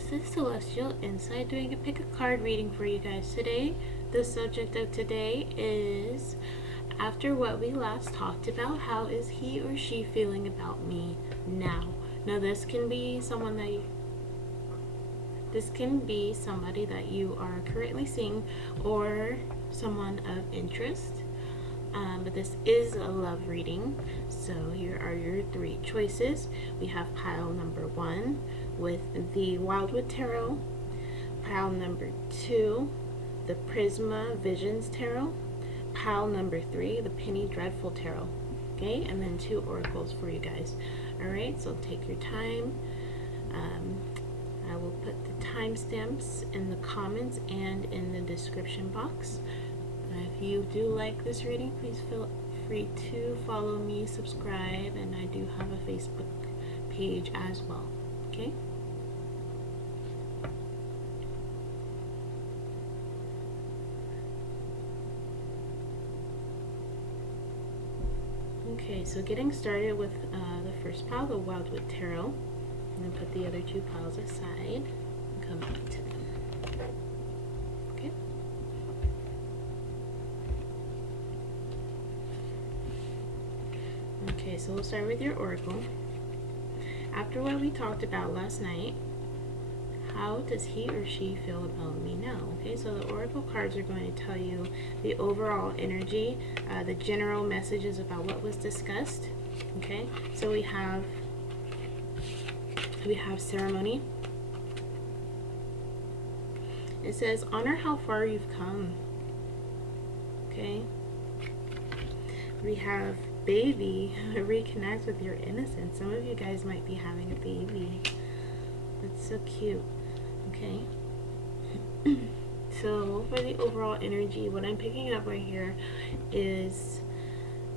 this is Celestial Insight doing a pick a card reading for you guys today. The subject of today is, after what we last talked about, how is he or she feeling about me now? Now this can be somebody that you are currently seeing or someone of interest. But this is a love reading, so here are your three choices. We have pile number 1 with the Wildwood Tarot, pile number 2, the Prisma Visions Tarot, pile number 3, the Penny Dreadful Tarot. Okay, and then 2 oracles for you guys. Alright, so take your time. I will put the timestamps in the comments and in the description box. If you do like this reading, please feel free to follow me, subscribe, and I do have a Facebook page as well. Okay? Okay, so getting started with the first pile, the Wildwood Tarot. I'm going to put the other 2 piles aside and come back to them. Okay? Okay, so we'll start with your oracle. After what we talked about last night, how does he or she feel about me now? Okay, so the oracle cards are going to tell you the overall energy, the general messages about what was discussed. Okay, so we have ceremony. It says honor how far you've come. Okay, we have baby, reconnect with your innocence. Some of you guys might be having a baby. That's so cute. Okay. So for the overall energy, what I'm picking up right here is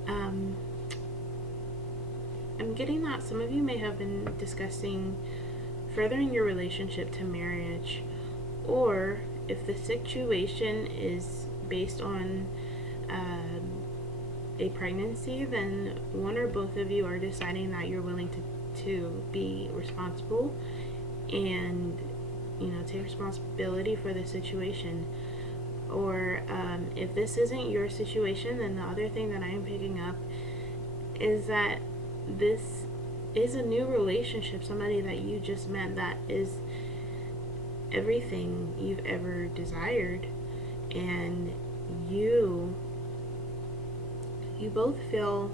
I'm getting that some of you may have been discussing furthering your relationship to marriage, or if the situation is based on a pregnancy, then one or both of you are deciding that you're willing to be responsible and, you know, take responsibility for the situation. Or if this isn't your situation, then the other thing that I'm picking up is that this is a new relationship, somebody that you just met that is everything you've ever desired, and you both feel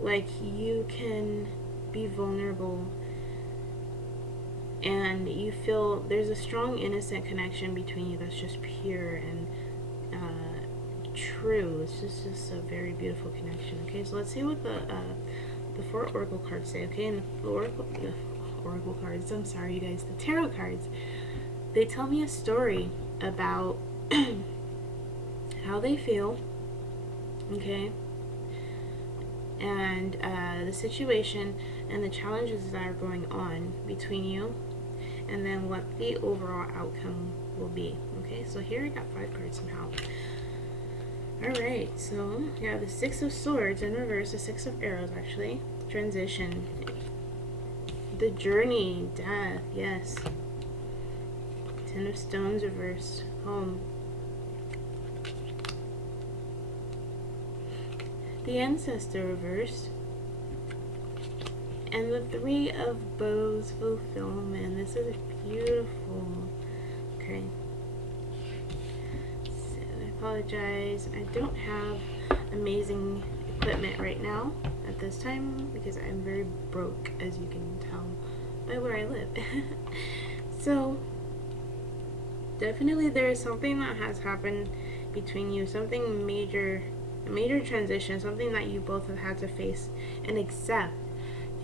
like you can be vulnerable, and you feel there's a strong innocent connection between you that's just pure and true. It's just a very beautiful connection. Okay, so let's see what the 4 oracle cards say. Okay, and the oracle cards, I'm sorry you guys, the tarot cards, they tell me a story about how they feel. Okay, and the situation and the challenges that are going on between you, and then what the overall outcome will be. Okay, so here I got 5 cards somehow. Alright, so yeah, the 6 of Swords in reverse, the 6 of Arrows actually, transition, the journey, death, yes, 10 of Stones reversed, home, the Ancestor reversed, and the 3 of Bows, fulfillment. This is beautiful. Okay, so I apologize, I don't have amazing equipment right now at this time because I'm very broke, as you can tell by where I live. So definitely there is something that has happened between you, something major, a major transition, something that you both have had to face and accept.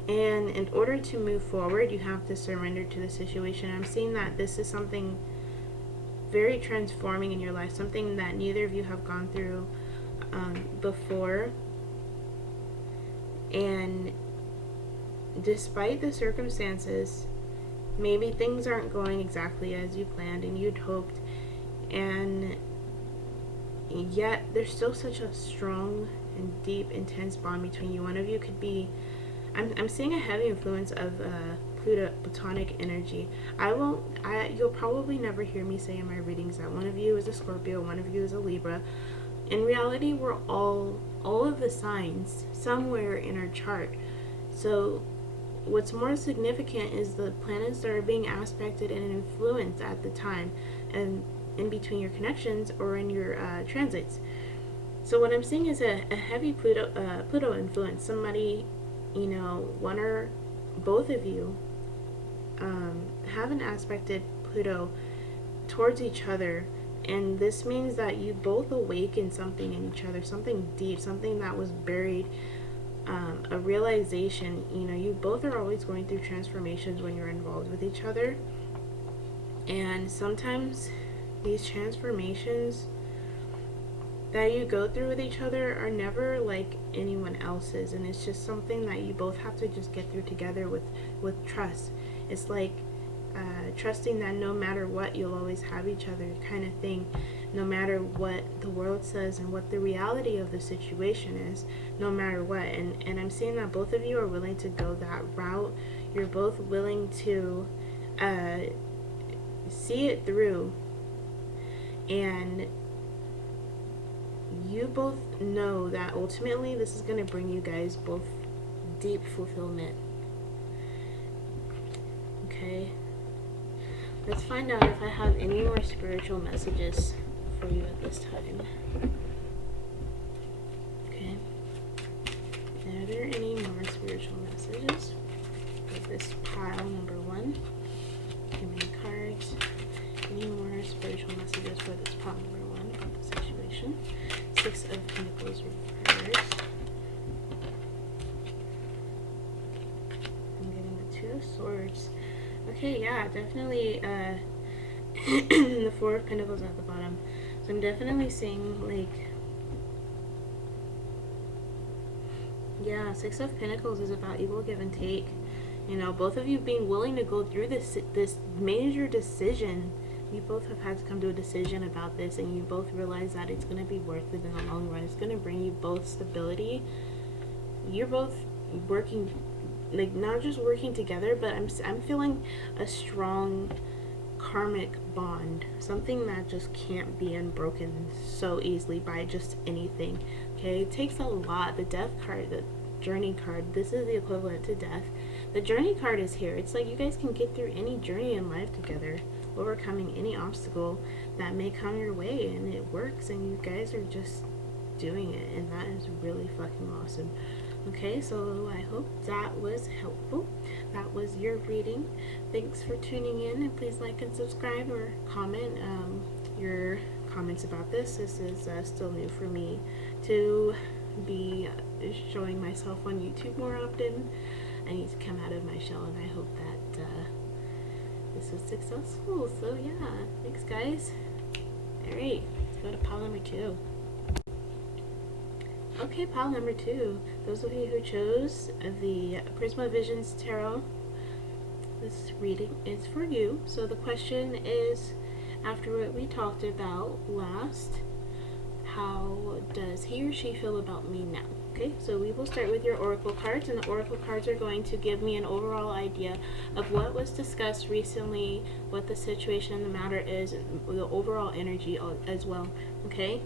And in order to move forward, you have to surrender to the situation. I'm seeing that this is something very transforming in your life, something that neither of you have gone through before. And despite the circumstances, maybe things aren't going exactly as you planned and you'd hoped, and yet there's still such a strong and deep, intense bond between you. One of you could be, I'm seeing a heavy influence of Plutonic energy. You'll probably never hear me say in my readings that one of you is a Scorpio, one of you is a Libra. In reality, we're all of the signs somewhere in our chart. So what's more significant is the planets that are being aspected and influenced at the time, and in between your connections or in your transits. So what I'm seeing is a heavy Pluto influence. Somebody, one or both of you have an aspected Pluto towards each other, and this means that you both awaken something in each other, something deep, something that was buried, a realization. You both are always going through transformations when you're involved with each other, and sometimes these transformations that you go through with each other are never like anyone else's, and it's just something that you both have to just get through together with trust. It's like trusting that no matter what, you'll always have each other, kind of thing, no matter what the world says and what the reality of the situation is, no matter what. And I'm seeing that both of you are willing to go that route. You're both willing to see it through, and you both know that ultimately this is going to bring you guys both deep fulfillment. Okay, let's find out if I have any more spiritual messages for you at this time. Okay, are there any more spiritual messages for this pile number 1? Give me cards. Any more spiritual messages for this pile number 1 about the situation? 6 of Pentacles reversed. I'm getting the 2 of Swords. Okay, yeah, definitely the 4 of Pentacles at the bottom. So I'm definitely seeing, like, yeah, 6 of Pentacles is about equal give and take. Both of you being willing to go through this major decision. You both have had to come to a decision about this, and you both realize that it's going to be worth it in the long run. It's going to bring you both stability. You're both working, like, not just working together, but I'm feeling a strong karmic bond, something that just can't be unbroken so easily by just anything. Okay, it takes a lot. The Death card, the Journey card, this is the equivalent to death. The Journey card is here. It's like you guys can get through any journey in life together, overcoming any obstacle that may come your way, and it works, and you guys are just doing it, and that is really fucking awesome. Okay, so I hope that was helpful. That was your reading. Thanks for tuning in, and please like and subscribe or comment your comments about this. This is still new for me to be showing myself on YouTube more often. I need to come out of my shell, and I hope that this was successful. So yeah, thanks guys. Alright, let's go to pile number 2. Okay, pile number 2. Those of you who chose the Prisma Visions Tarot, this reading is for you. So the question is, after what we talked about last, how does he or she feel about me now? Okay, so we will start with your oracle cards, and the oracle cards are going to give me an overall idea of what was discussed recently, what the situation in the matter is, and the overall energy as well. Okay,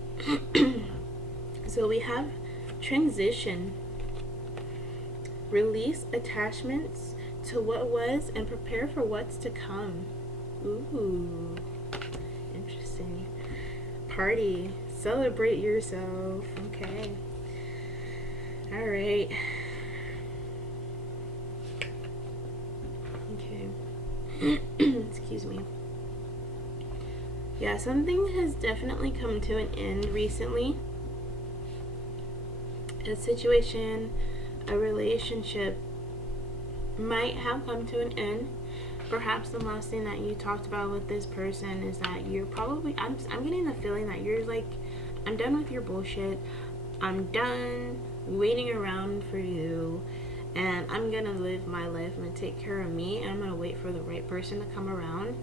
so we have transition, release attachments to what was and prepare for what's to come. Ooh, interesting. Party, celebrate yourself. Okay. All right. Okay. Excuse me. Yeah, something has definitely come to an end recently. A situation, a relationship might have come to an end. Perhaps the last thing that you talked about with this person is that you're probably, I'm getting the feeling that you're like, I'm done with your bullshit. I'm done waiting around for you, and I'm gonna live my life. I'm gonna take care of me, and I'm gonna wait for the right person to come around.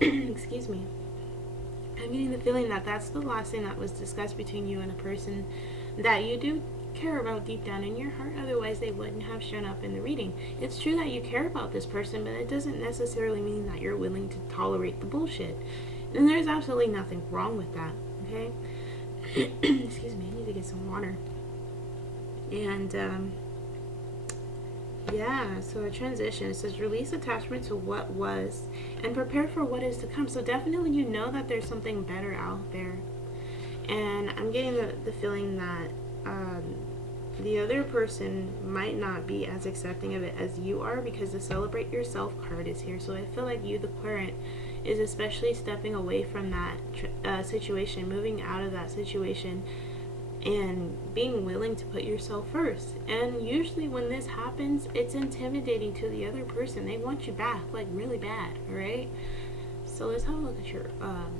Excuse me. I'm getting the feeling that that's the last thing that was discussed between you and a person that you do care about deep down in your heart, otherwise they wouldn't have shown up in the reading. It's true that you care about this person, but it doesn't necessarily mean that you're willing to tolerate the bullshit. And there's absolutely nothing wrong with that, okay? Excuse me, I need to get some water. And yeah, so a transition. It says release attachment to what was and prepare for what is to come. So definitely you know that there's something better out there. And I'm getting the feeling that the other person might not be as accepting of it as you are, because the Celebrate Yourself card is here. So I feel like you, the Aquarian, is especially stepping away from that situation, moving out of that situation, and being willing to put yourself first. And usually when this happens, it's intimidating to the other person. They want you back, like really bad, alright? So let's have a look at your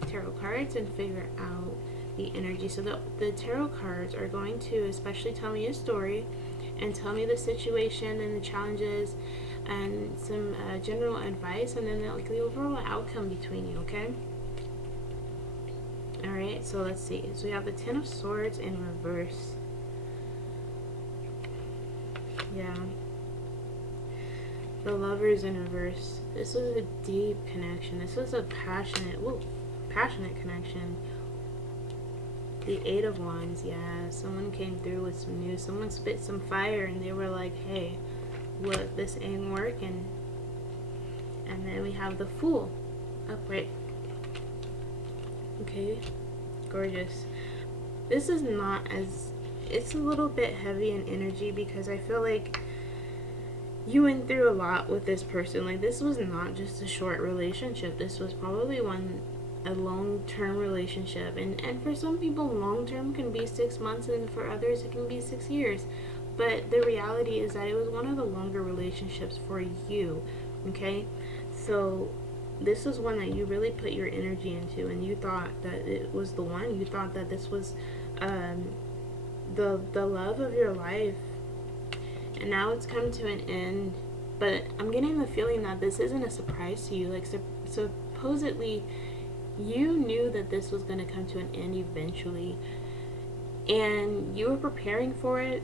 tarot cards and figure out the energy. So the tarot cards are going to especially tell me a story and tell me the situation and the challenges and some general advice, and then the overall outcome between you, okay? Alright, so let's see. So we have the Ten of Swords in reverse. Yeah. The Lovers in reverse. This was a deep connection. This was a passionate connection. The Eight of Wands, yeah. Someone came through with some news. Someone spit some fire and they were like, hey, what, this ain't working. And then we have the Fool upright. Okay, gorgeous. This is not as, it's a little bit heavy in energy because I feel like you went through a lot with this person. Like, this was not just a short relationship. This was probably a long-term relationship. And for some people, long-term can be 6 months, and for others it can be 6 years. But the reality is that it was one of the longer relationships for you, okay? So this is one that you really put your energy into, and you thought that it was the one. You thought that this was the love of your life, and now it's come to an end. But I'm getting the feeling that this isn't a surprise to you. Like, supposedly you knew that this was going to come to an end eventually, and you were preparing for it.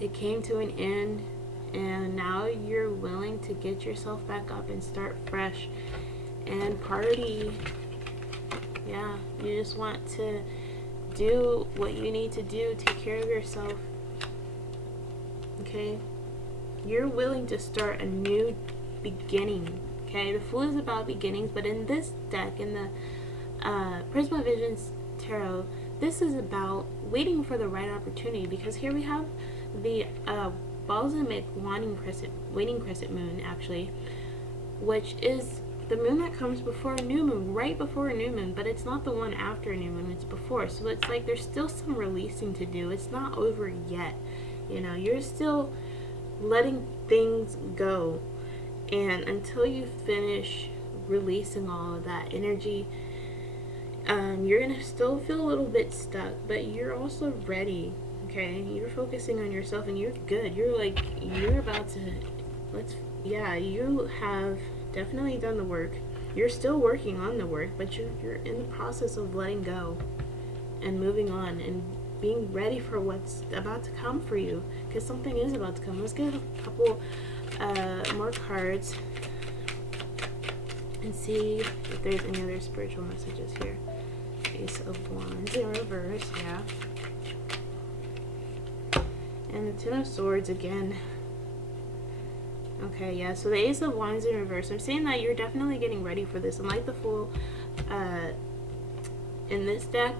It came to an end, and now you're willing to get yourself back up and start fresh and party. Yeah, you just want to do what you need to do, take care of yourself, okay? You're willing to start a new beginning, okay? The Fool is about beginnings, but in this deck, in the Prisma Visions Tarot, this is about waiting for the right opportunity, because here we have the balsamic waning crescent moon, actually, which is the moon that comes before a new moon, right before a new moon, but it's not the one after a new moon, it's before. So it's like there's still some releasing to do. It's not over yet. You know, you're still letting things go, and until you finish releasing all of that energy, you're gonna still feel a little bit stuck, but you're also ready. Okay, you're focusing on yourself, and you're good. You're like, you're about to, you have definitely done the work. You're still working on the work, but you're in the process of letting go and moving on and being ready for what's about to come for you, because something is about to come. Let's get a couple more cards and see if there's any other spiritual messages here. Ace of Wands in reverse, yeah. And the Ten of Swords again. Okay, yeah, so the Ace of Wands in reverse. I'm saying that you're definitely getting ready for this. And like the Fool, in this deck,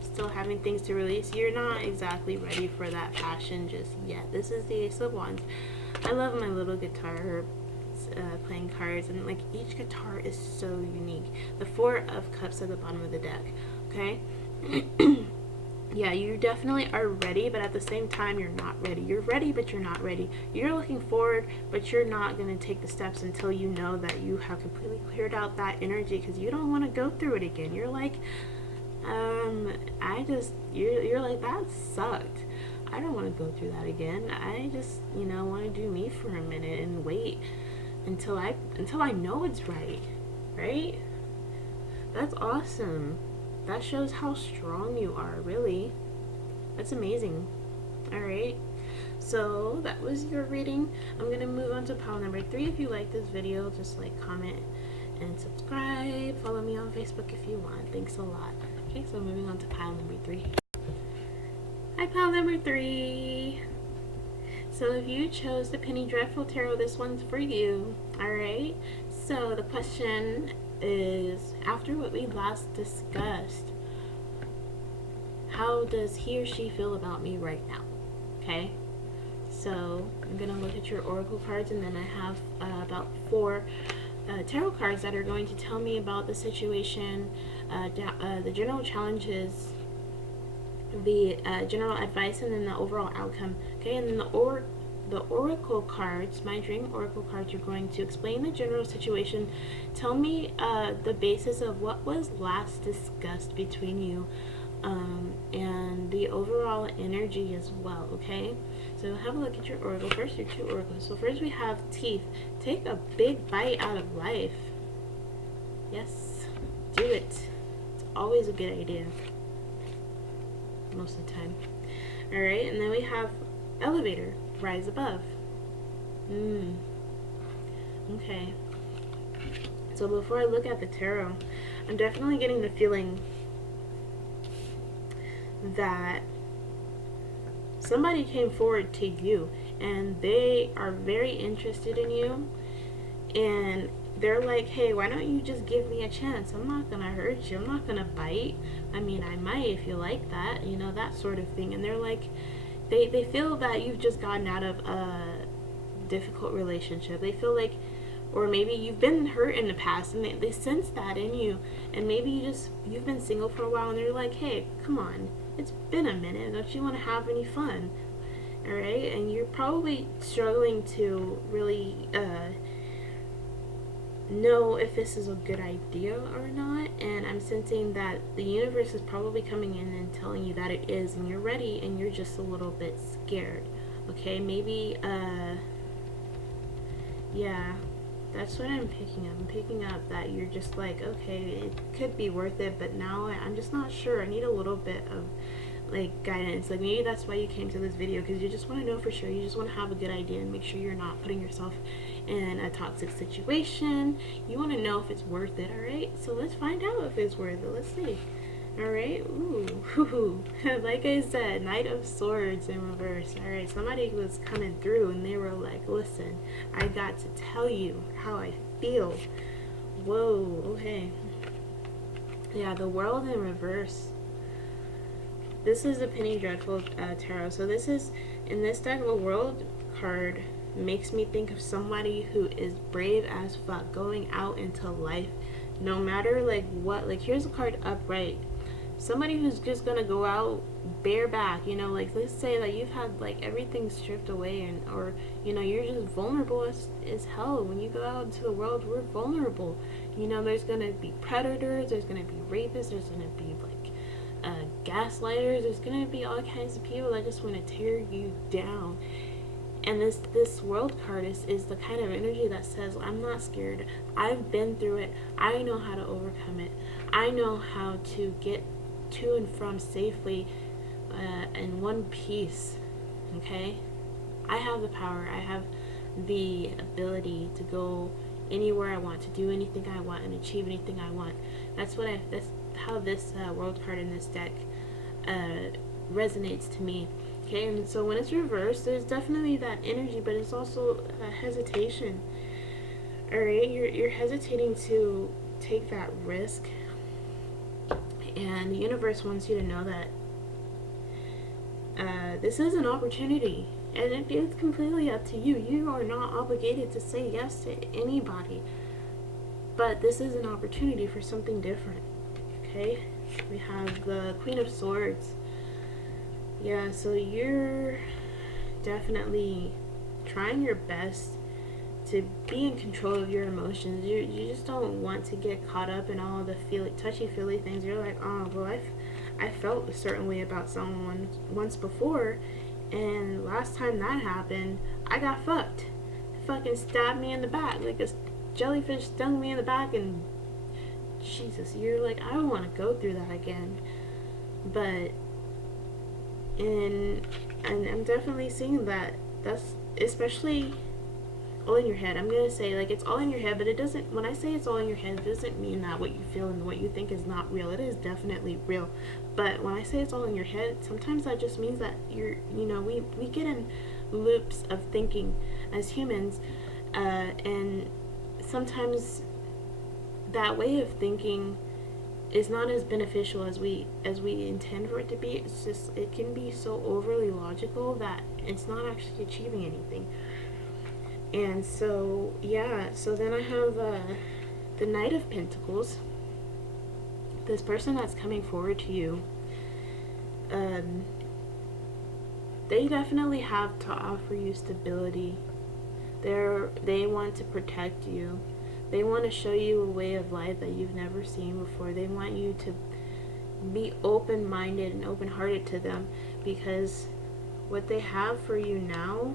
still having things to release, you're not exactly ready for that passion just yet. This is the Ace of Wands. I love my little guitar playing cards, and like each guitar is so unique. The Four of Cups at the bottom of the deck, okay? Yeah, you definitely are ready, but at the same time, you're not ready. You're ready, but you're not ready. You're looking forward, but you're not going to take the steps until you know that you have completely cleared out that energy, because you don't want to go through it again. You're like, you're like, that sucked. I don't want to go through that again. I just, want to do me for a minute and wait until I know it's right? That's awesome. That shows how strong you are, really. That's amazing. All right. So that was your reading. I'm gonna move on to pile number 3. If you like this video, just like, comment, and subscribe. Follow me on Facebook if you want. Thanks a lot. Okay, so moving on to pile number 3. Hi, pile number 3. So if you chose the Penny Dreadful Tarot, this one's for you. Alright? So the question is, after what we last discussed, how does he or she feel about me right now? Okay? So I'm going to look at your oracle cards, and then I have about 4 tarot cards that are going to tell me about the situation, the general challenges, the general advice, and then the overall outcome. Okay, and then the oracle cards, my dream oracle cards, are going to explain the general situation, tell me the basis of what was last discussed between you, and the overall energy as well. Okay, so have a look at your oracle first, your 2 oracles. So first we have teeth. Take a big bite out of life. Yes, do it. It's always a good idea, most of the time. Alright, and then we have elevator, rise above. Okay. So before I look at the tarot, I'm definitely getting the feeling that somebody came forward to you and they are very interested in you, and they're like, hey, why don't you just give me a chance? I'm not gonna hurt you. I'm not gonna bite. I mean, I might if you like that, you know, that sort of thing. And they're like, they feel that you've just gotten out of a difficult relationship. They feel like, or maybe you've been hurt in the past, and they sense that in you. And maybe you've been single for a while, and they're like, hey, come on, it's been a minute. Don't you want to have any fun? All right, and you're probably struggling to really know if this is a good idea or not, and I'm sensing that the universe is probably coming in and telling you that it is, and you're ready, and you're just a little bit scared. Okay, maybe yeah, that's what I'm picking up. I'm picking up that you're just like, okay, it could be worth it, but now I'm just not sure. I need a little bit of like guidance. Like maybe that's why you came to this video, because you just want to know for sure. You just want to have a good idea and make sure you're not putting yourself in a toxic situation. You want to know if it's worth it. All right, so let's find out if it's worth it. Let's see. All right, ooh, like I said, Knight of Swords in reverse. All right, somebody was coming through and they were like, listen, I got to tell you how I feel. Whoa, okay. Yeah, the World in reverse. This is the Penny Dreadful Tarot. So this is, in this deck, the World card makes me think of somebody who is brave as fuck, going out into life, no matter like what. Like here's a card upright. Somebody who's just gonna go out bareback, you know, like let's say that you've had like everything stripped away, and or you know, you're just vulnerable as hell. When you go out into the world, we're vulnerable. You know, there's gonna be predators, there's gonna be rapists, there's gonna be like gaslighters, there's gonna be all kinds of people that just want to tear you down. And this World card is the kind of energy that says, I'm not scared. I've been through it. I know how to overcome it. I know how to get to and from safely in one piece. Okay? I have the power. I have the ability to go anywhere I want, to do anything I want, and achieve anything I want. That's how this World card in this deck resonates to me. Okay, and so when it's reversed, there's definitely that energy, but it's also hesitation. Alright, you're hesitating to take that risk, and the universe wants you to know that this is an opportunity, and it's completely up to you. You are not obligated to say yes to anybody, but this is an opportunity for something different. Okay, we have the Queen of Swords. Yeah, so you're definitely trying your best to be in control of your emotions. You just don't want to get caught up in all the touchy-feely things. You're like, oh, well, I felt a certain way about someone once before, and last time that happened, I got fucked. It fucking stabbed me in the back. Like a jellyfish stung me in the back, and Jesus, you're like, I don't want to go through that again. But and I'm definitely seeing that that's especially all in your head. I'm gonna say like it's all in your head, but it doesn't. When I say it's all in your head, it doesn't mean that what you feel and what you think is not real. It is definitely real. But when I say it's all in your head, sometimes that just means that we get in loops of thinking as humans, and sometimes that way of thinking is not as beneficial as we intend for it to be. It's just it can be so overly logical that it's not actually achieving anything. And so so then I have the Knight of Pentacles. This person that's coming forward to you, they definitely have to offer you stability. They want to protect you. They want to show you a way of life that you've never seen before. They want you to be open-minded and open-hearted to them, because what they have for you now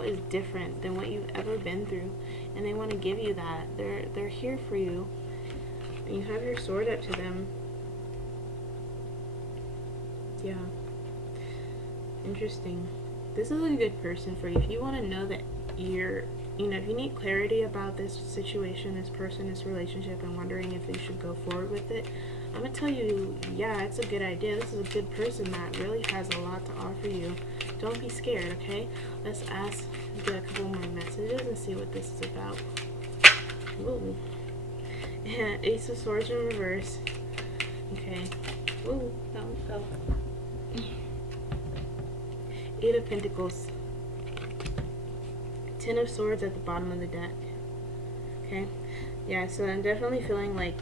is different than what you've ever been through, and they want to give you that. They're here for you. And you have your sword up to them. Yeah. Interesting. This is a good person for you. If you want to know that if you need clarity about this situation, this person, this relationship, and wondering if you should go forward with it, I'm going to tell you, yeah, it's a good idea. This is a good person that really has a lot to offer you. Don't be scared, okay? Let's get a couple more messages and see what this is about. Ooh. Yeah, Ace of Swords in reverse. Okay. Ooh, that one fell. Eight of Pentacles. Ten of Swords at the bottom of the deck. Okay. Yeah, so I'm definitely feeling like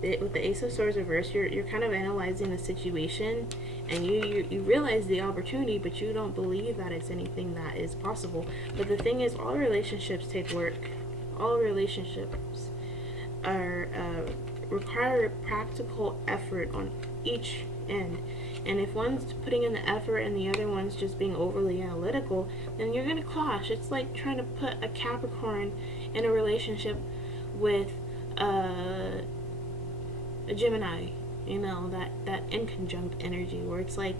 with the Ace of Swords reverse, you're kind of analyzing the situation, and you realize the opportunity, but you don't believe that it's anything that is possible. But the thing is, all relationships take work. All relationships are require practical effort on each end. And if one's putting in the effort and the other one's just being overly analytical, then you're gonna clash. It's like trying to put a Capricorn in a relationship with a Gemini, that inconjunct energy, where it's like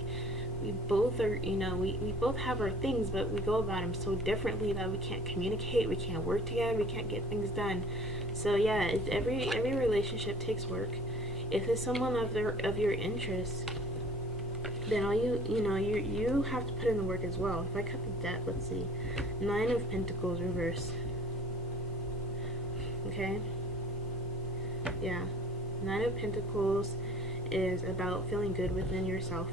we both are, we both have our things, but we go about them so differently that we can't communicate, we can't work together, we can't get things done. So yeah, every relationship takes work. If it's someone of your interest, then all you have to put in the work as well. If I cut the deck, let's see, Nine of Pentacles reverse. Okay. Yeah. Nine of Pentacles is about feeling good within yourself,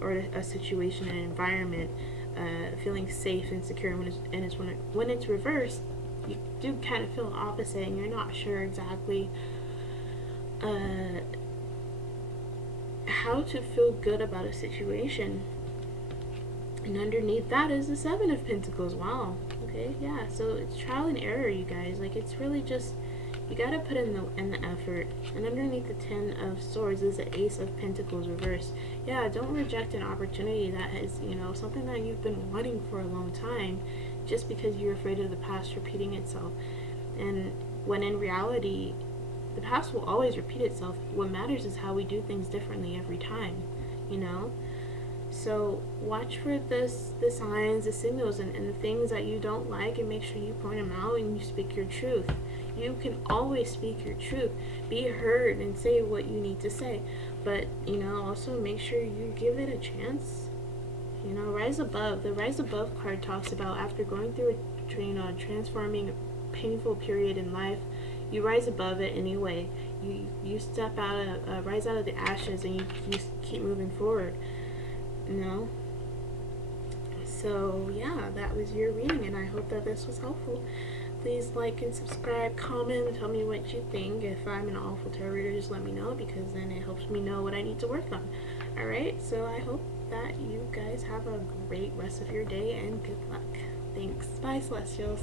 or a situation, an environment, feeling safe and secure. When it's reversed, you do kind of feel opposite, and you're not sure exactly how to feel good about a situation. And underneath that is the Seven of Pentacles. Wow. Okay. Yeah. So it's trial and error, you guys. Like, it's really just, you gotta put in the effort. And underneath the Ten of Swords is the Ace of Pentacles reverse. Yeah, don't reject an opportunity that is, something that you've been wanting for a long time, just because you're afraid of the past repeating itself. And when in reality, the past will always repeat itself. What matters is how we do things differently every time, So watch for the signs, the signals, and the things that you don't like, and make sure you point them out and you speak your truth. You can always speak your truth. Be heard and say what you need to say. But, also make sure you give it a chance. Rise above. The Rise Above card talks about after going through a transforming, painful period in life, you rise above it anyway. You step out of, rise out of the ashes, and you keep moving forward. So yeah, that was your reading, and I hope that this was helpful. Please like and subscribe, comment, and tell me what you think. If I'm an awful tarot reader, just let me know, because then it helps me know what I need to work on. Alright, so I hope that you guys have a great rest of your day, and good luck. Thanks. Bye, Celestials.